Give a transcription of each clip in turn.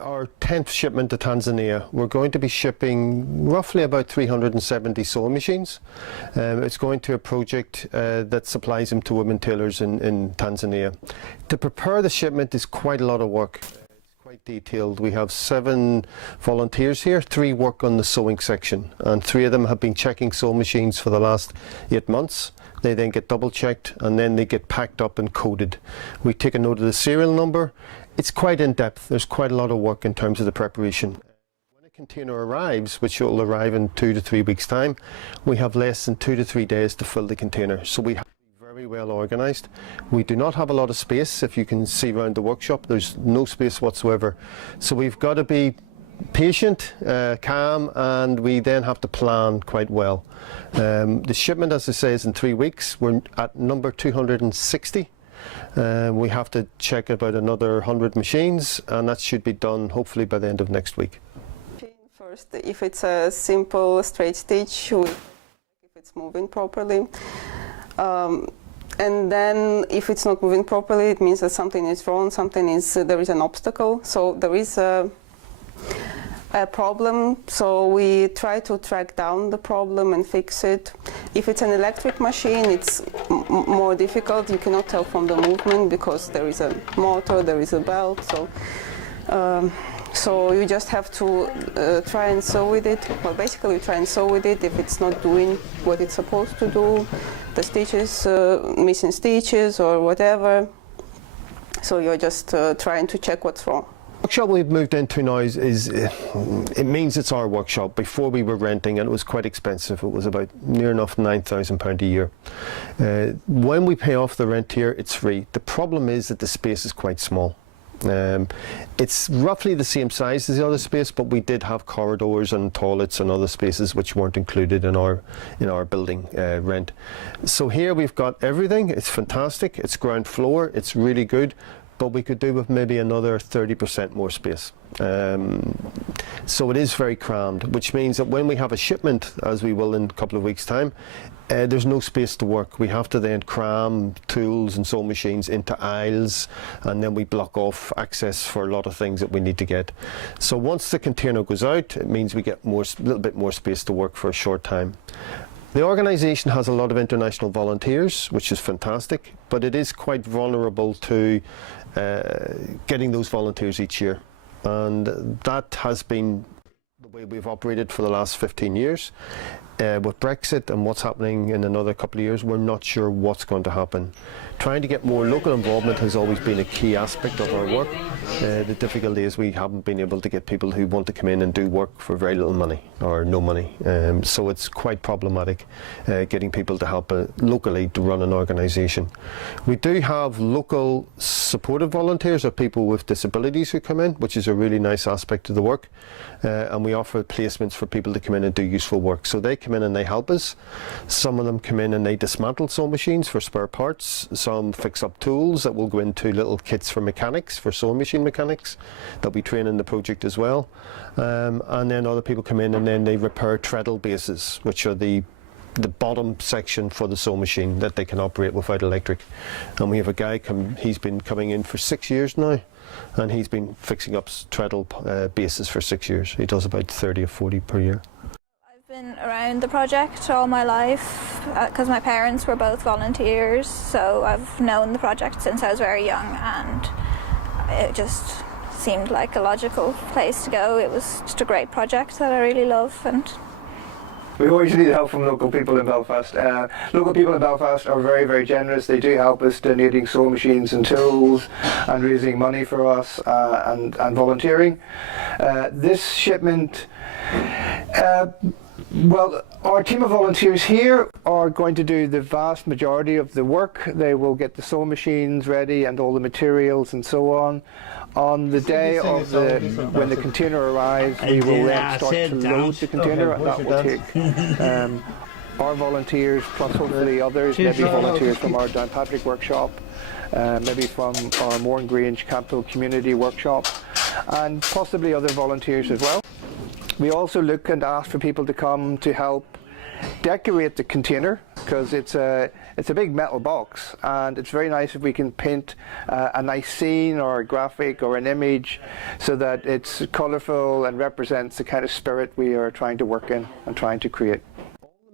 our 10th shipment to Tanzania. We're going to be shipping roughly about 370 sewing machines. It's going to a project that supplies them to women tailors in Tanzania. To prepare the shipment is quite a lot of work. It's quite detailed. We have 7 volunteers here. 3 work on the sewing section, and 3 of them have been checking sewing machines for the last 8 months. They then get double checked and then they get packed up and coded. We take a note of the serial number. It's quite in depth. There's quite a lot of work in terms of the preparation. When a container arrives, which will arrive in 2 to 3 weeks' time, we have less than 2 to 3 days to fill the container. So we have to be very well organised. We do not have a lot of space. If you can see around the workshop, there's no space whatsoever. So we've got to be patient, calm, and we then have to plan quite well. The shipment, as I say, is in 3 weeks. We're at number 260. We have to check about another 100 machines, and that should be done hopefully by the end of next week. First, if it's a simple straight stitch, if it's moving properly. And then if it's not moving properly, it means that something is wrong, there is an obstacle. So there is a problem, so we try to track down the problem and fix it. If it's an electric machine, it's more difficult. You cannot tell from the movement because there is a motor, there is a belt, so you just have to try and sew with it. Well, basically you try and sew with it if it's not doing what it's supposed to do, the stitches, missing stitches or whatever. So you're just trying to check what's wrong. The workshop we've moved into now it means it's our workshop. Before we were renting, and it was quite expensive. It was about near enough £9,000 a year. When we pay off the rent here, it's free. The problem is that the space is quite small. It's roughly the same size as the other space, but we did have corridors and toilets and other spaces which weren't included in our building rent. So here we've got everything. It's fantastic. It's ground floor. It's really good. But we could do with maybe another 30% more space. So it is very crammed, which means that when we have a shipment, as we will in a couple of weeks' time, there's no space to work. We have to then cram tools and sewing machines into aisles, and then we block off access for a lot of things that we need to get. So once the container goes out, it means we get a little bit more space to work for a short time. The organisation has a lot of international volunteers, which is fantastic, but it is quite vulnerable to getting those volunteers each year. And that has been the way we've operated for the last 15 years. With Brexit and what's happening in another couple of years, we're not sure what's going to happen. Trying to get more local involvement has always been a key aspect of our work. The difficulty is we haven't been able to get people who want to come in and do work for very little money or no money. So it's quite problematic getting people to help locally to run an organisation. We do have local supportive volunteers or people with disabilities who come in, which is a really nice aspect of the work. And we offer placements for people to come in and do useful work. So they come in and they help us. Some of them come in and they dismantle sewing machines for spare parts. Some fix up tools that will go into little kits for mechanics, for sewing machine mechanics, that we train in the project as well. And then other people come in and then they repair treadle bases, which are the bottom section for the sewing machine that they can operate without electric. And we have a guy he's been coming in for 6 years now, and he's been fixing up treadle bases for 6 years. He does about 30 or 40 per year. I've been around the project all my life because my parents were both volunteers, so I've known the project since I was very young, and it just seemed like a logical place to go. It was just a great project that I really love. And we always need help from local people in Belfast. Local people in Belfast are very, very generous. They do help us donating sewing machines and tools and raising money for us and volunteering. This shipment, well, our team of volunteers here are going to do the vast majority of the work. They will get the sewing machines ready and all the materials and so on. On the day of when the container arrives, we will then start to load the container, and that will take our volunteers plus hopefully others, maybe volunteers from our Downpatrick workshop, maybe from our Mourngrange Campbell Community Workshop, and possibly other volunteers as well. We also look and ask for people to come to help decorate the container, because it's a big metal box, and it's very nice if we can paint a nice scene or a graphic or an image so that it's colourful and represents the kind of spirit we are trying to work in and trying to create.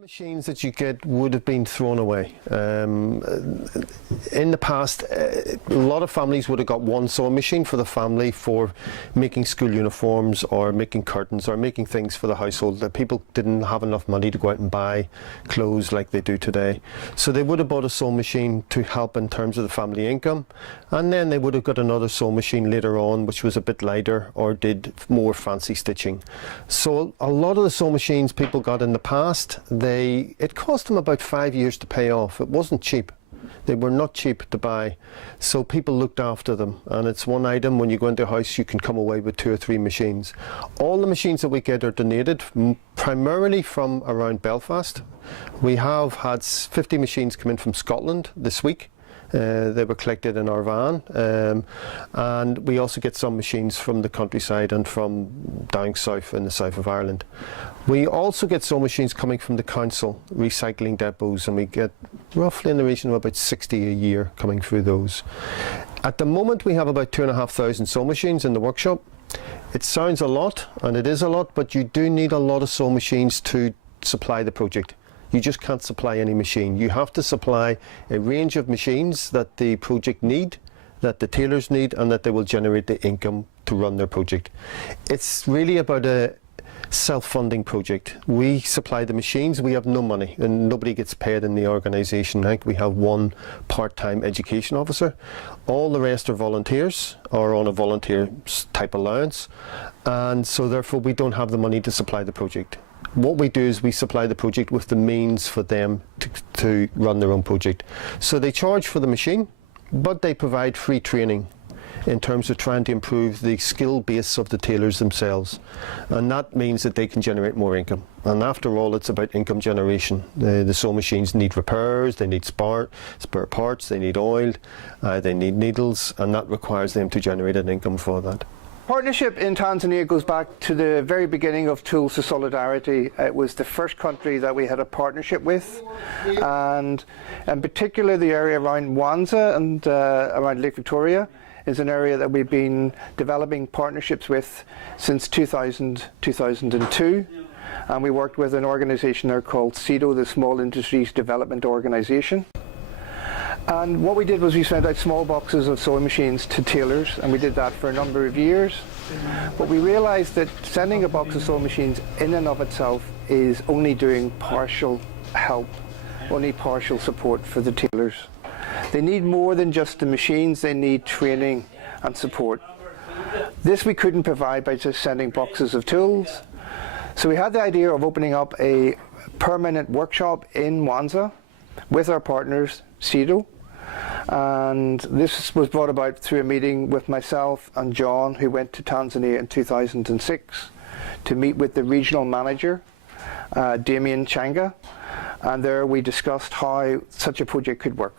Machines that you get would have been thrown away. In the past, a lot of families would have got one sewing machine for the family for making school uniforms or making curtains or making things for the household. That people didn't have enough money to go out and buy clothes like they do today. So they would have bought a sewing machine to help in terms of the family income, and then they would have got another sewing machine later on which was a bit lighter or did more fancy stitching. So a lot of the sewing machines people got in the past, it cost them about 5 years to pay off. It wasn't cheap. They were not cheap to buy. So people looked after them. And it's one item, when you go into a house, you can come away with 2 or 3 machines. All the machines that we get are donated primarily from around Belfast. We have had 50 machines come in from Scotland this week. They were collected in our van, and we also get some machines from the countryside and from down south in the south of Ireland. We also get some machines coming from the council recycling depots, and we get roughly in the region of about 60 a year coming through those. At the moment we have about 2,500 sewing machines in the workshop. It sounds a lot, and it is a lot, but you do need a lot of sewing machines to supply the project. You just can't supply any machine. You have to supply a range of machines that the project need, that the tailors need, and that they will generate the income to run their project. It's really about a self-funding project. We supply the machines, we have no money, and nobody gets paid in the organisation. Like, we have one part-time education officer. All the rest are volunteers or on a volunteer type allowance, and so therefore we don't have the money to supply the project. What we do is we supply the project with the means for them to run their own project. So they charge for the machine, but they provide free training in terms of trying to improve the skill base of the tailors themselves. And that means that they can generate more income. And after all, it's about income generation. The sewing machines need repairs, they need spare parts, they need oil, they need needles, and that requires them to generate an income for that. Partnership in Tanzania goes back to the very beginning of Tools of Solidarity. It was the first country that we had a partnership with, and in particular the area around Mwanza and around Lake Victoria is an area that we've been developing partnerships with since 2002. And we worked with an organisation there called SIDO, the Small Industries Development Organisation. And what we did was we sent out small boxes of sewing machines to tailors, and we did that for a number of years. But we realised that sending a box of sewing machines in and of itself is only doing partial help, only partial support for the tailors. They need more than just the machines, they need training and support. This we couldn't provide by just sending boxes of tools. So we had the idea of opening up a permanent workshop in Mwanza with our partners, SIDO. And this was brought about through a meeting with myself and John, who went to Tanzania in 2006 to meet with the regional manager, Damien Changa, and there we discussed how such a project could work.